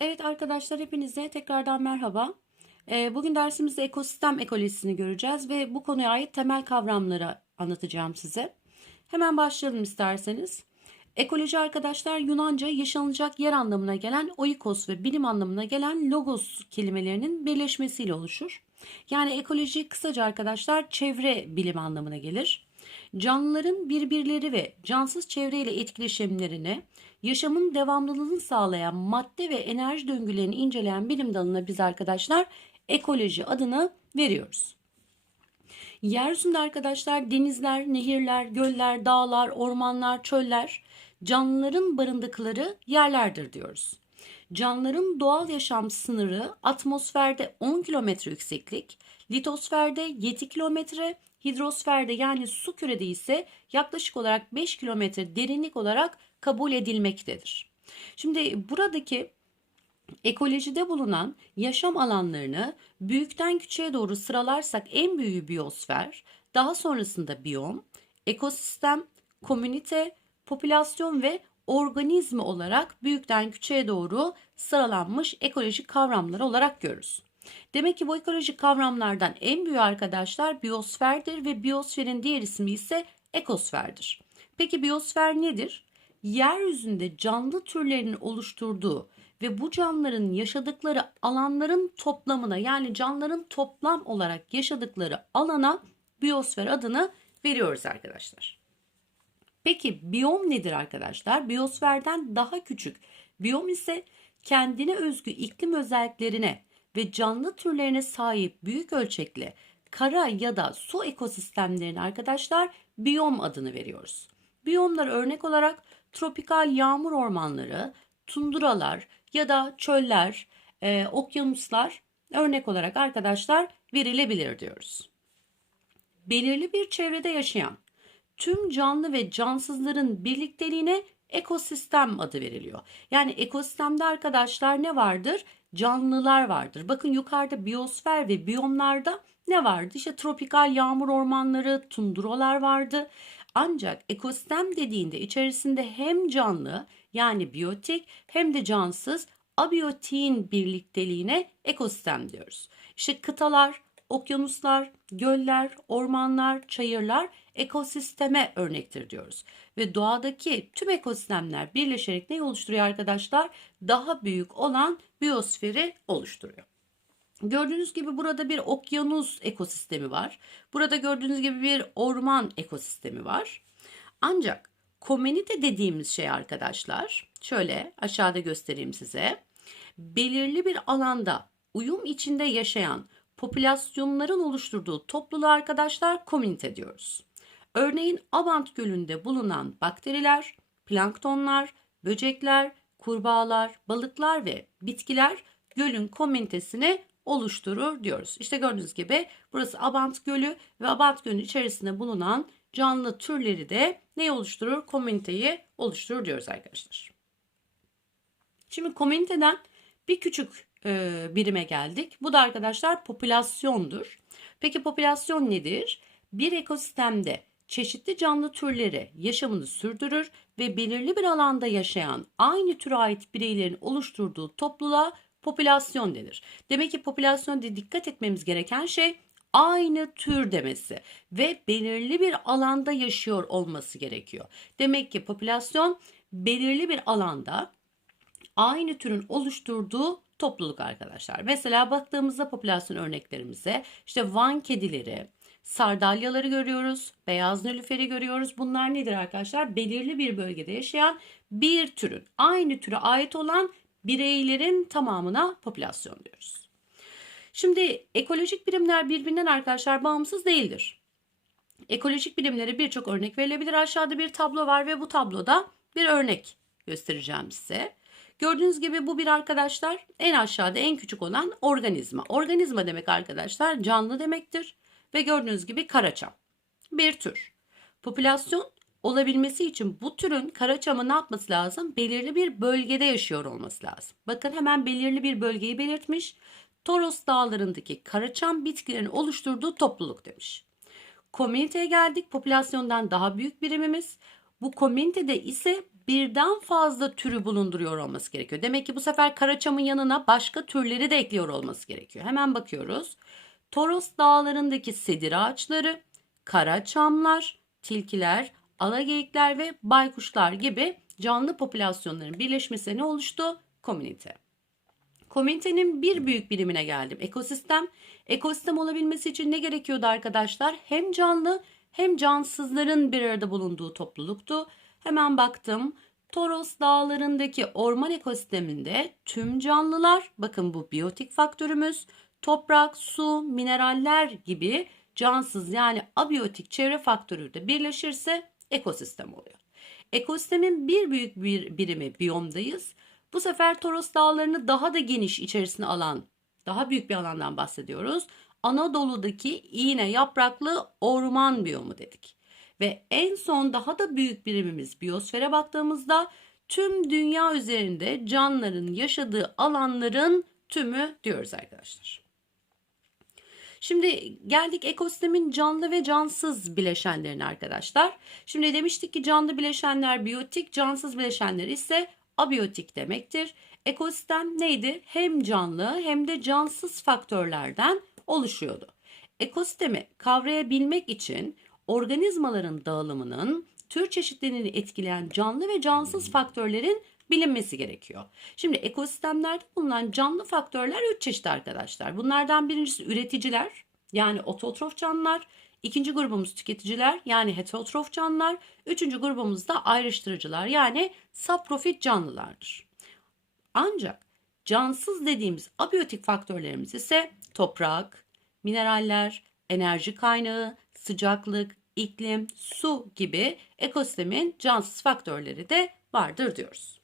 Evet arkadaşlar hepinize tekrardan merhaba. Ee, Bugün dersimizde ekosistem ekolojisini göreceğiz ve bu konuya ait temel kavramları anlatacağım size. Hemen başlayalım isterseniz. Ekoloji arkadaşlar Yunanca yaşanılacak yer anlamına gelen oikos ve bilim anlamına gelen logos kelimelerinin birleşmesiyle oluşur. Yani ekoloji kısaca arkadaşlar çevre bilim anlamına gelir. Canlıların birbirleri ve cansız çevreyle etkileşimlerini, yaşamın devamlılığını sağlayan madde ve enerji döngülerini inceleyen bilim dalına biz arkadaşlar ekoloji adını veriyoruz. Yeryüzünde arkadaşlar denizler, nehirler, göller, dağlar, ormanlar, çöller canlıların barındıkları yerlerdir diyoruz. Canlıların doğal yaşam sınırı atmosferde 10 kilometre yükseklik, litosferde 7 kilometre, hidrosferde yani su kürede ise yaklaşık olarak 5 kilometre derinlik olarak kabul edilmektedir. Şimdi buradaki ekolojide bulunan yaşam alanlarını büyükten küçüğe doğru sıralarsak en büyüğü biyosfer, daha sonrasında biyom, ekosistem, komünite, popülasyon ve organizma olarak büyükten küçüğe doğru sıralanmış ekolojik kavramlar olarak görürüz. Demek ki bu ekolojik kavramlardan en büyüğü arkadaşlar biyosferdir ve biyosferin diğer ismi ise ekosferdir. Peki biyosfer nedir? Yeryüzünde canlı türlerinin oluşturduğu ve bu canlıların yaşadıkları alanların toplamına yani canlıların toplam olarak yaşadıkları alana biyosfer adını veriyoruz arkadaşlar. Peki biyom nedir arkadaşlar? Biyosferden daha küçük. Biyom ise kendine özgü iklim özelliklerine ve canlı türlerine sahip büyük ölçekli kara ya da su ekosistemlerine arkadaşlar biyom adını veriyoruz. Biyomlar örnek olarak tropikal yağmur ormanları, tunduralar ya da çöller, e, okyanuslar örnek olarak arkadaşlar verilebilir diyoruz. Belirli bir çevrede yaşayan tüm canlı ve cansızların birlikteliğine ekosistem adı veriliyor. Yani ekosistemde arkadaşlar ne vardır? Canlılar vardır. Bakın yukarıda biyosfer ve biyomlarda ne vardı? İşte tropikal yağmur ormanları, tunduralar vardı. Ancak ekosistem dediğinde içerisinde hem canlı yani biyotik hem de cansız abiyotiğin birlikteliğine ekosistem diyoruz. İşte kıtalar, okyanuslar, göller, ormanlar, çayırlar ekosisteme örnektir diyoruz. Ve doğadaki tüm ekosistemler birleşerek ne oluşturuyor arkadaşlar? Daha büyük olan biyosferi oluşturuyor. Gördüğünüz gibi burada bir okyanus ekosistemi var. Burada gördüğünüz gibi bir orman ekosistemi var. Ancak komünite dediğimiz şey arkadaşlar şöyle aşağıda göstereyim size. Belirli bir alanda uyum içinde yaşayan popülasyonların oluşturduğu topluluğu arkadaşlar komünite diyoruz. Örneğin Abant Gölü'nde bulunan bakteriler, planktonlar, böcekler, kurbağalar, balıklar ve bitkiler gölün komünitesini oluşturur diyoruz. İşte gördüğünüz gibi burası Abant Gölü ve Abant Gölü içerisinde bulunan canlı türleri de ne oluşturur? Komüniteyi oluşturur diyoruz arkadaşlar. Şimdi komüniteden bir küçük e, birime geldik. Bu da arkadaşlar popülasyondur. Peki popülasyon nedir? Bir ekosistemde çeşitli canlı türleri yaşamını sürdürür ve belirli bir alanda yaşayan aynı türe ait bireylerin oluşturduğu topluluğa popülasyon denir. Demek ki popülasyonda dikkat etmemiz gereken şey aynı tür demesi ve belirli bir alanda yaşıyor olması gerekiyor. Demek ki popülasyon belirli bir alanda aynı türün oluşturduğu topluluk arkadaşlar. Mesela baktığımızda popülasyon örneklerimize işte Van kedileri, sardalyaları görüyoruz, beyaz nilüferi görüyoruz. Bunlar nedir arkadaşlar? Belirli bir bölgede yaşayan bir türün, aynı türe ait olan bireylerin tamamına popülasyon diyoruz. Şimdi ekolojik birimler birbirinden arkadaşlar bağımsız değildir. Ekolojik birimlere birçok örnek verilebilir. Aşağıda bir tablo var ve bu tabloda bir örnek göstereceğim size. Gördüğünüz gibi bu bir arkadaşlar en aşağıda en küçük olan organizma. Organizma demek arkadaşlar canlı demektir ve gördüğünüz gibi karaçam. Bir tür. Popülasyon olabilmesi için bu türün karaçamı ne yapması lazım? Belirli bir bölgede yaşıyor olması lazım. Bakın hemen belirli bir bölgeyi belirtmiş. Toros dağlarındaki karaçam bitkilerin oluşturduğu topluluk demiş. Komüniteye geldik. Popülasyondan daha büyük birimimiz. Bu komünitede ise birden fazla türü bulunduruyor olması gerekiyor. Demek ki bu sefer karaçamın yanına başka türleri de ekliyor olması gerekiyor. Hemen bakıyoruz. Toros dağlarındaki sedir ağaçları, karaçamlar, tilkiler, alageyikler ve baykuşlar gibi canlı popülasyonların birleşmesi ne oluştu? Komünite. Komünitenin bir büyük birimine geldim. Ekosistem. Ekosistem olabilmesi için ne gerekiyordu arkadaşlar? Hem canlı hem cansızların bir arada bulunduğu topluluktu. Hemen baktım. Toros dağlarındaki orman ekosisteminde tüm canlılar, bakın bu biyotik faktörümüz, toprak, su, mineraller gibi cansız yani abiyotik çevre faktörü de birleşirse ekosistem oluyor. Ekosistemin bir büyük bir birimi biyomdayız. Bu sefer Toros dağlarını daha da geniş içerisine alan, daha büyük bir alandan bahsediyoruz. Anadolu'daki iğne yapraklı orman biyomu dedik. Ve en son daha da büyük birimimiz biyosfere baktığımızda tüm dünya üzerinde canlıların yaşadığı alanların tümü diyoruz arkadaşlar. Şimdi geldik ekosistemin canlı ve cansız bileşenlerine arkadaşlar. Şimdi demiştik ki canlı bileşenler biyotik, cansız bileşenler ise abiyotik demektir. Ekosistem neydi? Hem canlı hem de cansız faktörlerden oluşuyordu. Ekosistemi kavrayabilmek için organizmaların dağılımının tür çeşitliliğini etkileyen canlı ve cansız faktörlerin bilinmesi gerekiyor. Şimdi ekosistemlerde bulunan canlı faktörler üç çeşit arkadaşlar. Bunlardan birincisi üreticiler yani ototrof canlılar. İkinci grubumuz tüketiciler yani heterotrof canlılar. Üçüncü grubumuz da ayrıştırıcılar yani saprofit canlılardır. Ancak cansız dediğimiz abiyotik faktörlerimiz ise toprak, mineraller, enerji kaynağı, sıcaklık, iklim, su gibi ekosistemin cansız faktörleri de vardır diyoruz.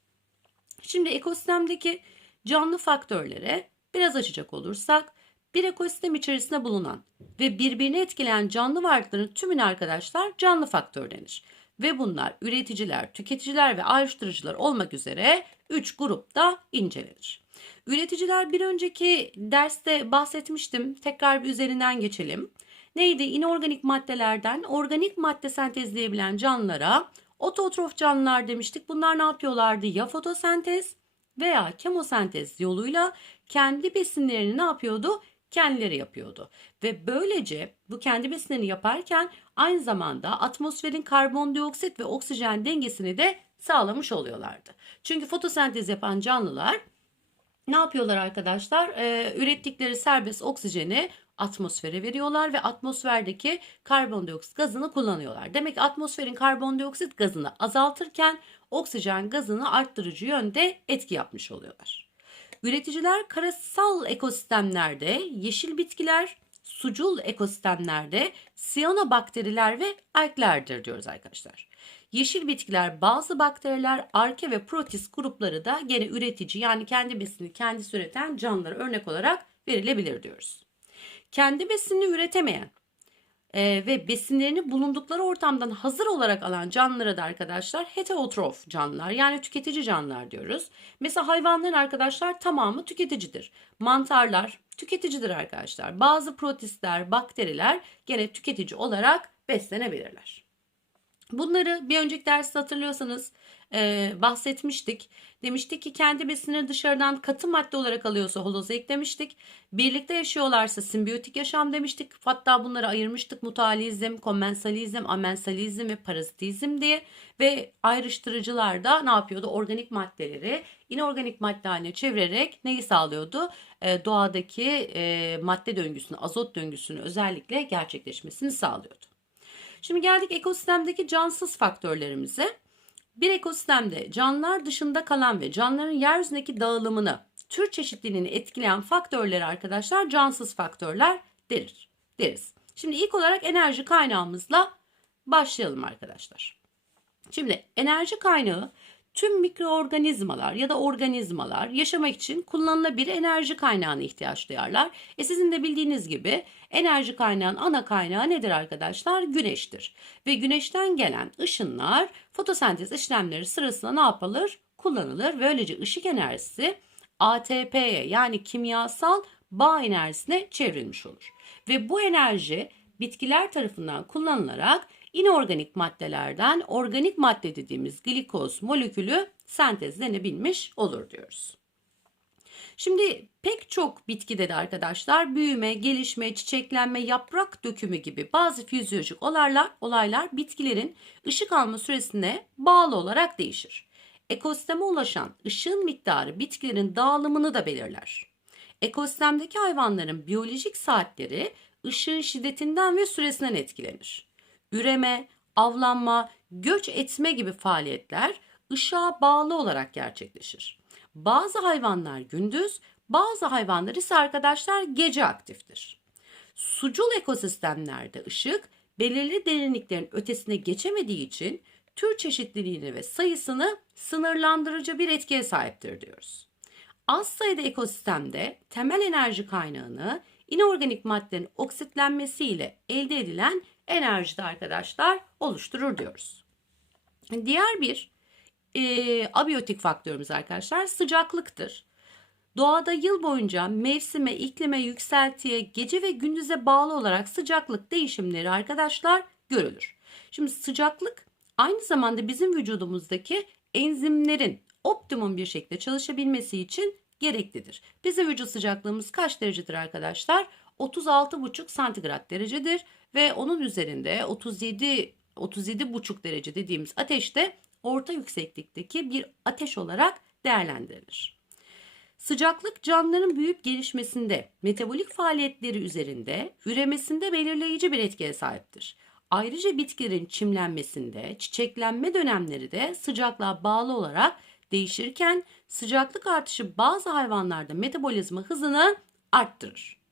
Şimdi ekosistemdeki canlı faktörlere biraz açacak olursak bir ekosistem içerisinde bulunan ve birbirini etkileyen canlı varlıkların tümüne arkadaşlar canlı faktör denir. Ve bunlar üreticiler, tüketiciler ve ayrıştırıcılar olmak üzere 3 grupta incelenir. Üreticiler bir önceki derste bahsetmiştim. Tekrar bir üzerinden geçelim. Neydi? İnorganik maddelerden organik madde sentezleyebilen canlılara ototrof canlılar demiştik. Bunlar ne yapıyorlardı? Ya fotosentez veya kemosentez yoluyla kendi besinlerini ne yapıyordu? Kendileri yapıyordu. Ve böylece bu kendi besinlerini yaparken aynı zamanda atmosferin karbondioksit ve oksijen dengesini de sağlamış oluyorlardı. Çünkü fotosentez yapan canlılar ne yapıyorlar arkadaşlar? Ee, ürettikleri serbest oksijeni atmosfere veriyorlar ve atmosferdeki karbondioksit gazını kullanıyorlar. Demek ki atmosferin karbondioksit gazını azaltırken oksijen gazını arttırıcı yönde etki yapmış oluyorlar. Üreticiler karasal ekosistemlerde yeşil bitkiler, sucul ekosistemlerde siyanobakteriler ve alglerdir diyoruz arkadaşlar. Yeşil bitkiler, bazı bakteriler, arke ve protist grupları da gene üretici yani kendi besinini kendisi üreten canlılara örnek olarak verilebilir diyoruz. Kendi besinini üretemeyen e, ve besinlerini bulundukları ortamdan hazır olarak alan canlılara da arkadaşlar heterotrof canlılar yani tüketici canlılar diyoruz. Mesela hayvanların arkadaşlar tamamı tüketicidir. Mantarlar tüketicidir arkadaşlar. Bazı protistler, bakteriler gene tüketici olarak beslenebilirler. Bunları bir önceki derste hatırlıyorsanız e, bahsetmiştik. Demiştik ki kendi besinleri dışarıdan katı madde olarak alıyorsa holozoik demiştik. Birlikte yaşıyorlarsa simbiyotik yaşam demiştik. Hatta bunları ayırmıştık mutalizm, komensalizm, amensalizm ve parazitizm diye. Ve ayrıştırıcılar da ne yapıyordu? Organik maddeleri inorganik madde haline çevirerek neyi sağlıyordu? E, doğadaki e, madde döngüsünü, azot döngüsünü özellikle gerçekleşmesini sağlıyordu. Şimdi geldik ekosistemdeki cansız faktörlerimize. Bir ekosistemde canlılar dışında kalan ve canlıların yeryüzündeki dağılımını, tür çeşitliliğini etkileyen faktörleri arkadaşlar cansız faktörler deriz. deriz. Şimdi ilk olarak enerji kaynağımızla başlayalım arkadaşlar. Şimdi enerji kaynağı tüm mikroorganizmalar ya da organizmalar yaşamak için kullanılabilir enerji kaynağına ihtiyaç duyarlar. E sizin de bildiğiniz gibi enerji kaynağının ana kaynağı nedir arkadaşlar? Güneştir. Ve güneşten gelen ışınlar fotosentez işlemleri sırasında ne yapılır? Kullanılır. Böylece ışık enerjisi ATP'ye yani kimyasal bağ enerjisine çevrilmiş olur. Ve bu enerji bitkiler tarafından kullanılarak inorganik maddelerden organik madde dediğimiz glikoz molekülü sentezlenebilmiş olur diyoruz. Şimdi pek çok bitkide de arkadaşlar büyüme, gelişme, çiçeklenme, yaprak dökümü gibi bazı fizyolojik olaylar, olaylar bitkilerin ışık alma süresine bağlı olarak değişir. Ekosisteme ulaşan ışığın miktarı bitkilerin dağılımını da belirler. Ekosistemdeki hayvanların biyolojik saatleri ışığın şiddetinden ve süresinden etkilenir. Üreme, avlanma, göç etme gibi faaliyetler ışığa bağlı olarak gerçekleşir. Bazı hayvanlar gündüz, bazı hayvanlar ise arkadaşlar gece aktiftir. Sucul ekosistemlerde ışık belirli derinliklerin ötesine geçemediği için tür çeşitliliğini ve sayısını sınırlandırıcı bir etkiye sahiptir diyoruz. Az sayıda ekosistemde temel enerji kaynağını inorganik maddenin oksitlenmesiyle elde edilen enerjide arkadaşlar oluşturur diyoruz. Diğer bir e, abiyotik faktörümüz arkadaşlar sıcaklıktır. Doğada yıl boyunca mevsime, iklime, yükseltiye, gece ve gündüze bağlı olarak sıcaklık değişimleri arkadaşlar görülür. Şimdi sıcaklık aynı zamanda bizim vücudumuzdaki enzimlerin optimum bir şekilde çalışabilmesi için gereklidir. Bizim vücut sıcaklığımız kaç derecedir arkadaşlar? 36,5 santigrat derecedir ve onun üzerinde 37 37,5 derece dediğimiz ateşte orta yükseklikteki bir ateş olarak değerlendirilir. Sıcaklık canlıların büyüyüp gelişmesinde, metabolik faaliyetleri üzerinde, üremesinde belirleyici bir etkiye sahiptir. Ayrıca bitkilerin çimlenmesinde, çiçeklenme dönemleri de sıcaklığa bağlı olarak değişirken sıcaklık artışı bazı hayvanlarda metabolizma hızını arttırır.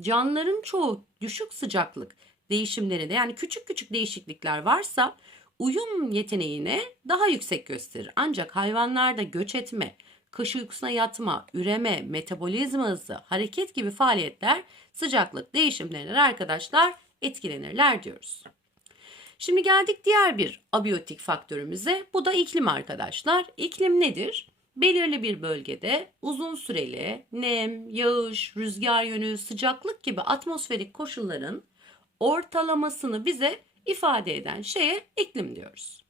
Canlıların çoğu düşük sıcaklık değişimlerinde yani küçük küçük değişiklikler varsa uyum yeteneğini daha yüksek gösterir. Ancak hayvanlarda göç etme, kış uykusuna yatma, üreme, metabolizma hızı, hareket gibi faaliyetler sıcaklık değişimlerine arkadaşlar etkilenirler diyoruz. Şimdi geldik diğer bir abiyotik faktörümüze. Bu da iklim arkadaşlar. İklim nedir? Belirli bir bölgede uzun süreli nem, yağış, rüzgar yönü, sıcaklık gibi atmosferik koşulların ortalamasını bize ifade eden şeye iklim diyoruz.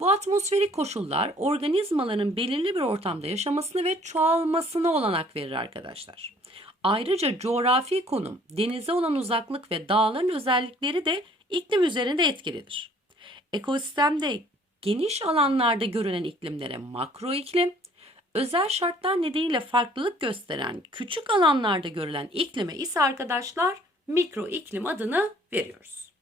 Bu atmosferik koşullar organizmaların belirli bir ortamda yaşamasını ve çoğalmasına olanak verir arkadaşlar. Ayrıca coğrafi konum, denize olan uzaklık ve dağların özellikleri de iklim üzerinde etkilidir. Ekosistemde geniş alanlarda görülen iklimlere makro iklim, özel şartlar nedeniyle farklılık gösteren küçük alanlarda görülen iklime ise arkadaşlar mikro iklim adını veriyoruz.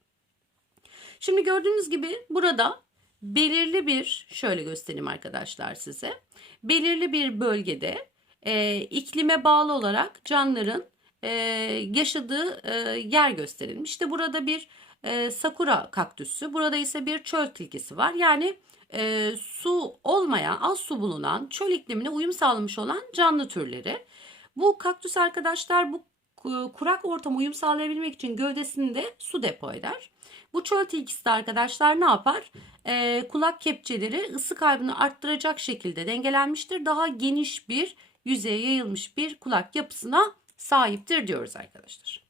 Şimdi gördüğünüz gibi burada belirli bir şöyle göstereyim arkadaşlar size. Belirli bir bölgede e, iklime bağlı olarak canlıların e, yaşadığı e, yer gösterilmiş. İşte burada bir e, sakura kaktüsü, burada ise bir çöl tilkisi var. Yani e, su olmayan, az su bulunan çöl iklimine uyum sağlamış olan canlı türleri. Bu kaktüs arkadaşlar bu kurak ortama uyum sağlayabilmek için gövdesinde su depo eder. Bu çöl tilkisi de arkadaşlar ne yapar? E, kulak kepçeleri ısı kaybını arttıracak şekilde dengelenmiştir. Daha geniş bir yüzeye yayılmış bir kulak yapısına sahiptir diyoruz arkadaşlar.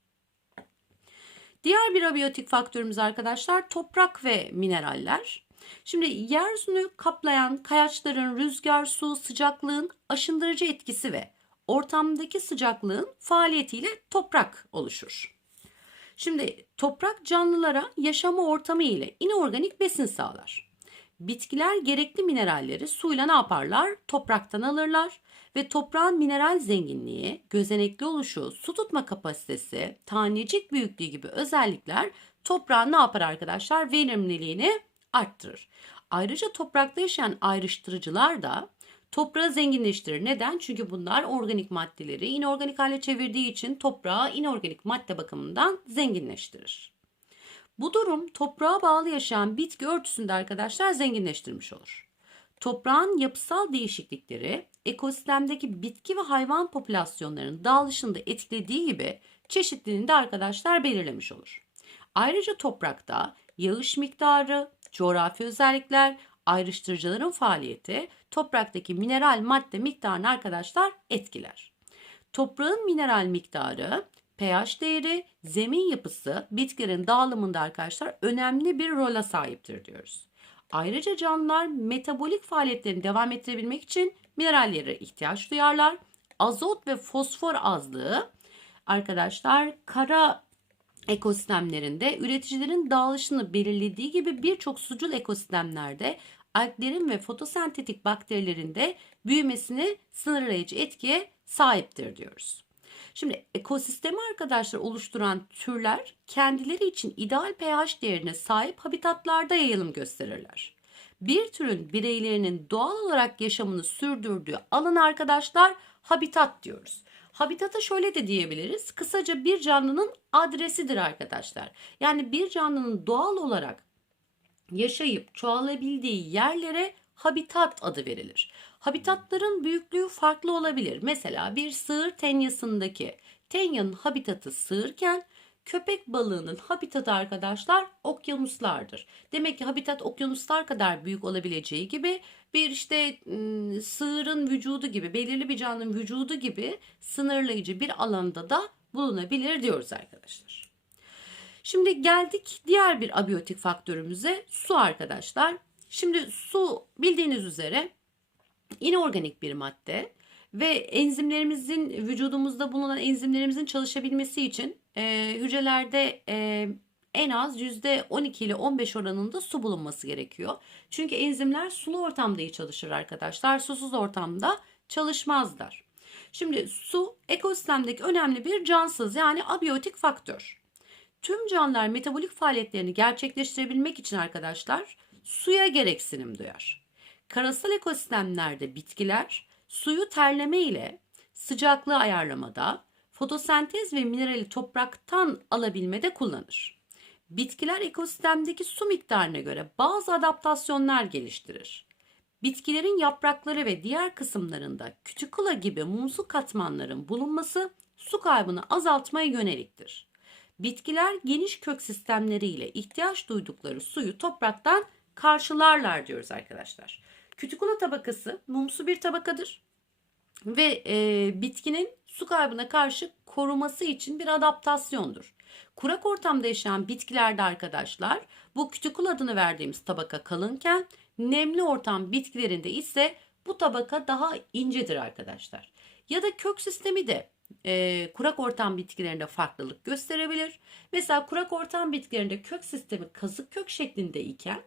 Diğer bir abiyotik faktörümüz arkadaşlar toprak ve mineraller. Şimdi yeryüzünü kaplayan kayaçların rüzgar, su, sıcaklığın aşındırıcı etkisi ve ortamdaki sıcaklığın faaliyetiyle toprak oluşur. Şimdi toprak canlılara yaşama ortamı ile inorganik besin sağlar. Bitkiler gerekli mineralleri suyla ne yaparlar? Topraktan alırlar ve toprağın mineral zenginliği, gözenekli oluşu, su tutma kapasitesi, tanecik büyüklüğü gibi özellikler toprağın ne yapar arkadaşlar? Verimliliğini arttırır. Ayrıca toprakta yaşayan ayrıştırıcılar da toprağı zenginleştirir. Neden? Çünkü bunlar organik maddeleri inorganik hale çevirdiği için toprağı inorganik madde bakımından zenginleştirir. Bu durum toprağa bağlı yaşayan bitki örtüsünde arkadaşlar zenginleştirmiş olur. Toprağın yapısal değişiklikleri ekosistemdeki bitki ve hayvan popülasyonlarının dağılışında etkilediği gibi çeşitliliğini de arkadaşlar belirlemiş olur. Ayrıca toprakta yağış miktarı, coğrafi özellikler, ayrıştırıcıların faaliyeti topraktaki mineral madde miktarını arkadaşlar etkiler. Toprağın mineral miktarı pH değeri, zemin yapısı bitkilerin dağılımında arkadaşlar önemli bir rola sahiptir diyoruz. Ayrıca canlılar metabolik faaliyetlerini devam ettirebilmek için minerallere ihtiyaç duyarlar. Azot ve fosfor azlığı arkadaşlar kara ekosistemlerinde üreticilerin dağılışını belirlediği gibi birçok sucul ekosistemlerde alglerin ve fotosentetik bakterilerin de büyümesini sınırlayıcı etkiye sahiptir diyoruz. Şimdi ekosistemi arkadaşlar oluşturan türler kendileri için ideal pH değerine sahip habitatlarda yayılım gösterirler. Bir türün bireylerinin doğal olarak yaşamını sürdürdüğü alan arkadaşlar habitat diyoruz. Habitata şöyle de diyebiliriz. Kısaca bir canlının adresidir arkadaşlar. Yani bir canlının doğal olarak yaşayıp çoğalabildiği yerlere habitat adı verilir. Habitatların büyüklüğü farklı olabilir. Mesela bir sığır tenyasındaki tenyanın habitatı sığırken köpek balığının habitatı arkadaşlar okyanuslardır. Demek ki habitat okyanuslar kadar büyük olabileceği gibi bir işte sığırın vücudu gibi belirli bir canlının vücudu gibi sınırlayıcı bir alanda da bulunabilir diyoruz arkadaşlar. Şimdi geldik diğer bir abiyotik faktörümüze su arkadaşlar. Şimdi su bildiğiniz üzere inorganik bir madde ve enzimlerimizin vücudumuzda bulunan enzimlerimizin çalışabilmesi için e, hücrelerde e, en az %12 ile 15 oranında su bulunması gerekiyor. Çünkü enzimler sulu ortamda iyi çalışır arkadaşlar. Susuz ortamda çalışmazlar. Şimdi su ekosistemdeki önemli bir cansız yani abiyotik faktör. Tüm canlılar metabolik faaliyetlerini gerçekleştirebilmek için arkadaşlar suya gereksinim duyar. Karasal ekosistemlerde bitkiler suyu terleme ile sıcaklığı ayarlamada, fotosentez ve minerali topraktan alabilmede kullanır. Bitkiler ekosistemdeki su miktarına göre bazı adaptasyonlar geliştirir. Bitkilerin yaprakları ve diğer kısımlarında kütükula gibi mumsu katmanların bulunması su kaybını azaltmaya yöneliktir. Bitkiler geniş kök sistemleriyle ihtiyaç duydukları suyu topraktan karşılarlar diyoruz arkadaşlar. Kütükula tabakası mumsu bir tabakadır ve e, bitkinin su kaybına karşı koruması için bir adaptasyondur. Kurak ortamda yaşayan bitkilerde arkadaşlar bu kütükul adını verdiğimiz tabaka kalınken nemli ortam bitkilerinde ise bu tabaka daha incedir arkadaşlar. Ya da kök sistemi de e, kurak ortam bitkilerinde farklılık gösterebilir. Mesela kurak ortam bitkilerinde kök sistemi kazık kök şeklinde iken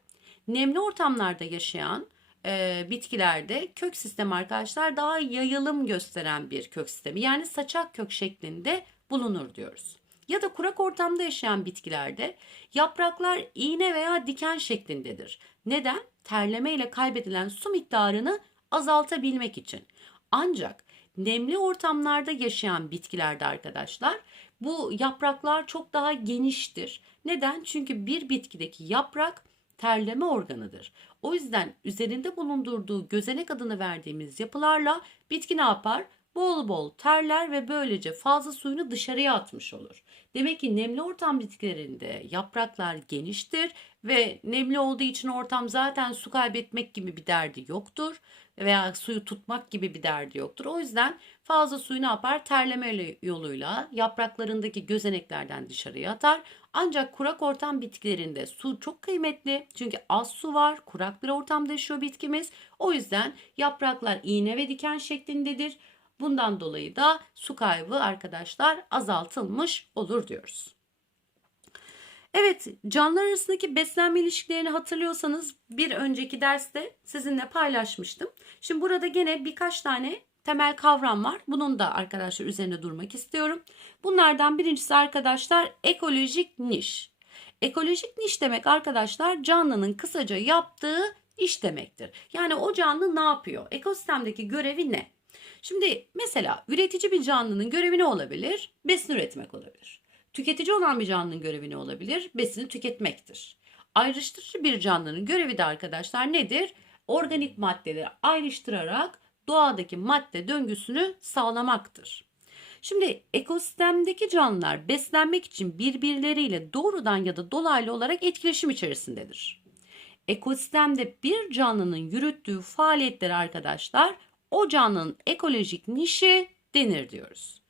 nemli ortamlarda yaşayan e, bitkilerde kök sistemi arkadaşlar daha yayılım gösteren bir kök sistemi. Yani saçak kök şeklinde bulunur diyoruz. Ya da kurak ortamda yaşayan bitkilerde yapraklar iğne veya diken şeklindedir. Neden? Terleme ile kaybedilen su miktarını azaltabilmek için. Ancak nemli ortamlarda yaşayan bitkilerde arkadaşlar bu yapraklar çok daha geniştir. Neden? Çünkü bir bitkideki yaprak terleme organıdır. O yüzden üzerinde bulundurduğu gözenek adını verdiğimiz yapılarla bitki ne yapar? Bol bol terler ve böylece fazla suyunu dışarıya atmış olur. Demek ki nemli ortam bitkilerinde yapraklar geniştir ve nemli olduğu için ortam zaten su kaybetmek gibi bir derdi yoktur veya suyu tutmak gibi bir derdi yoktur. O yüzden fazla suyu ne yapar? Terleme yoluyla yapraklarındaki gözeneklerden dışarıya atar. Ancak kurak ortam bitkilerinde su çok kıymetli. Çünkü az su var. Kurak bir ortamda yaşıyor bitkimiz. O yüzden yapraklar iğne ve diken şeklindedir. Bundan dolayı da su kaybı arkadaşlar azaltılmış olur diyoruz. Evet, canlılar arasındaki beslenme ilişkilerini hatırlıyorsanız bir önceki derste sizinle paylaşmıştım. Şimdi burada gene birkaç tane temel kavram var. Bunun da arkadaşlar üzerinde durmak istiyorum. Bunlardan birincisi arkadaşlar ekolojik niş. Ekolojik niş demek arkadaşlar canlının kısaca yaptığı iş demektir. Yani o canlı ne yapıyor? Ekosistemdeki görevi ne? Şimdi mesela üretici bir canlının görevi ne olabilir? Besin üretmek olabilir. Tüketici olan bir canlının görevi ne olabilir? Besini tüketmektir. Ayrıştırıcı bir canlının görevi de arkadaşlar nedir? Organik maddeleri ayrıştırarak doğadaki madde döngüsünü sağlamaktır. Şimdi ekosistemdeki canlılar beslenmek için birbirleriyle doğrudan ya da dolaylı olarak etkileşim içerisindedir. Ekosistemde bir canlının yürüttüğü faaliyetleri arkadaşlar o canlının ekolojik nişi denir diyoruz.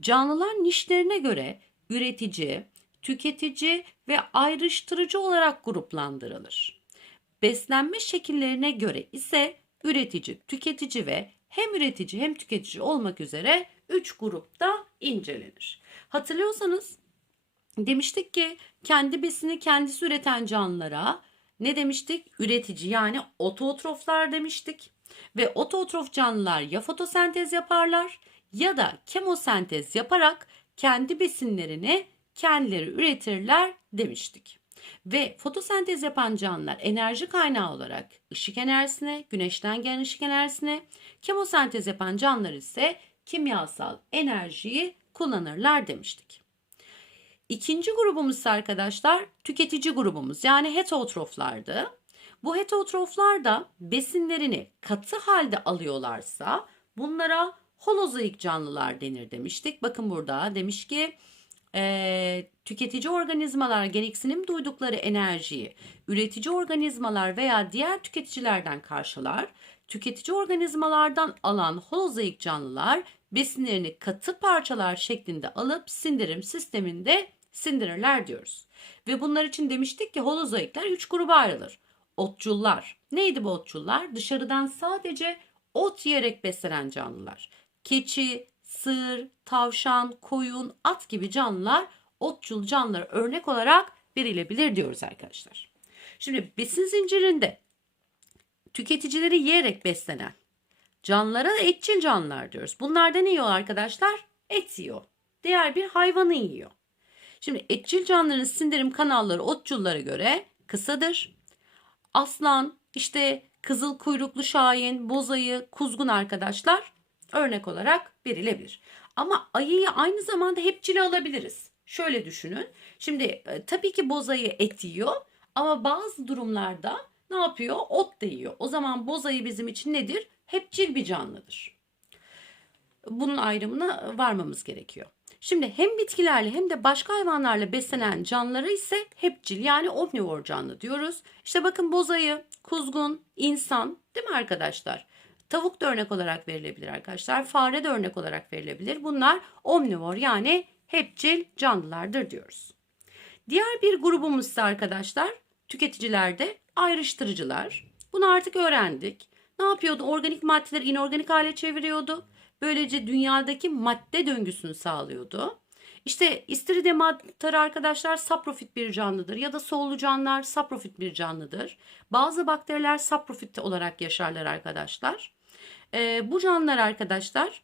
Canlılar nişlerine göre üretici, tüketici ve ayrıştırıcı olarak gruplandırılır. Beslenme şekillerine göre ise üretici, tüketici ve hem üretici hem tüketici olmak üzere 3 grupta incelenir. Hatırlıyorsanız demiştik ki kendi besini kendisi üreten canlılara ne demiştik? Üretici yani ototroflar demiştik. Ve ototrof canlılar ya fotosentez yaparlar ya da kemosentez yaparak kendi besinlerini kendileri üretirler demiştik. Ve fotosentez yapan canlılar enerji kaynağı olarak ışık enerjisine, güneşten gelen ışık enerjisine, kemosentez yapan canlılar ise kimyasal enerjiyi kullanırlar demiştik. İkinci grubumuz ise arkadaşlar tüketici grubumuz yani heterotroflardı. Bu heterotroflar da besinlerini katı halde alıyorlarsa bunlara holozoik canlılar denir demiştik. Bakın burada demiş ki e, tüketici organizmalar gereksinim duydukları enerjiyi üretici organizmalar veya diğer tüketicilerden karşılar. Tüketici organizmalardan alan holozoik canlılar besinlerini katı parçalar şeklinde alıp sindirim sisteminde sindirirler diyoruz. Ve bunlar için demiştik ki holozoikler 3 gruba ayrılır. Otçullar. Neydi bu otçullar? Dışarıdan sadece ot yiyerek beslenen canlılar. Keçi, sığır, tavşan, koyun, at gibi canlılar otçul canlılar örnek olarak verilebilir diyoruz arkadaşlar. Şimdi besin zincirinde tüketicileri yiyerek beslenen canlılara etçil canlılar diyoruz. Bunlar da ne yiyor arkadaşlar? Et yiyor. Diğer bir hayvanı yiyor. Şimdi etçil canlıların sindirim kanalları otçullara göre kısadır. Aslan, işte kızıl kuyruklu şahin, bozayı, kuzgun arkadaşlar örnek olarak verilebilir. Ama ayıyı aynı zamanda hepçili alabiliriz. Şöyle düşünün. Şimdi e, tabii ki bozayı et yiyor ama bazı durumlarda ne yapıyor? Ot da yiyor. O zaman bozayı bizim için nedir? Hepçil bir canlıdır. Bunun ayrımına varmamız gerekiyor. Şimdi hem bitkilerle hem de başka hayvanlarla beslenen canlılara ise hepçil yani omnivor canlı diyoruz. İşte bakın bozayı, kuzgun, insan değil mi arkadaşlar? Tavuk da örnek olarak verilebilir arkadaşlar. Fare de örnek olarak verilebilir. Bunlar omnivor yani hepçil canlılardır diyoruz. Diğer bir grubumuz ise arkadaşlar tüketicilerde ayrıştırıcılar. Bunu artık öğrendik. Ne yapıyordu? Organik maddeleri inorganik hale çeviriyordu. Böylece dünyadaki madde döngüsünü sağlıyordu. İşte istiridye mantarı arkadaşlar saprofit bir canlıdır ya da solucanlar saprofit bir canlıdır. Bazı bakteriler saprofit olarak yaşarlar arkadaşlar. Ee, bu canlılar arkadaşlar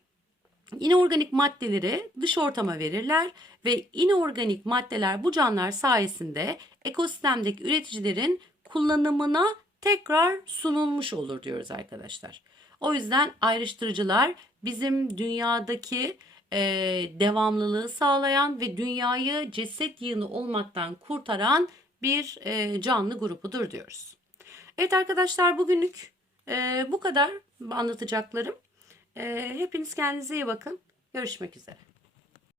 inorganik maddeleri dış ortama verirler ve inorganik maddeler bu canlılar sayesinde ekosistemdeki üreticilerin kullanımına tekrar sunulmuş olur diyoruz arkadaşlar. O yüzden ayrıştırıcılar bizim dünyadaki e, devamlılığı sağlayan ve dünyayı ceset yığını olmaktan kurtaran bir e, canlı grubudur diyoruz. Evet arkadaşlar bugünlük e, bu kadar anlatacaklarım. E, hepiniz kendinize iyi bakın. Görüşmek üzere.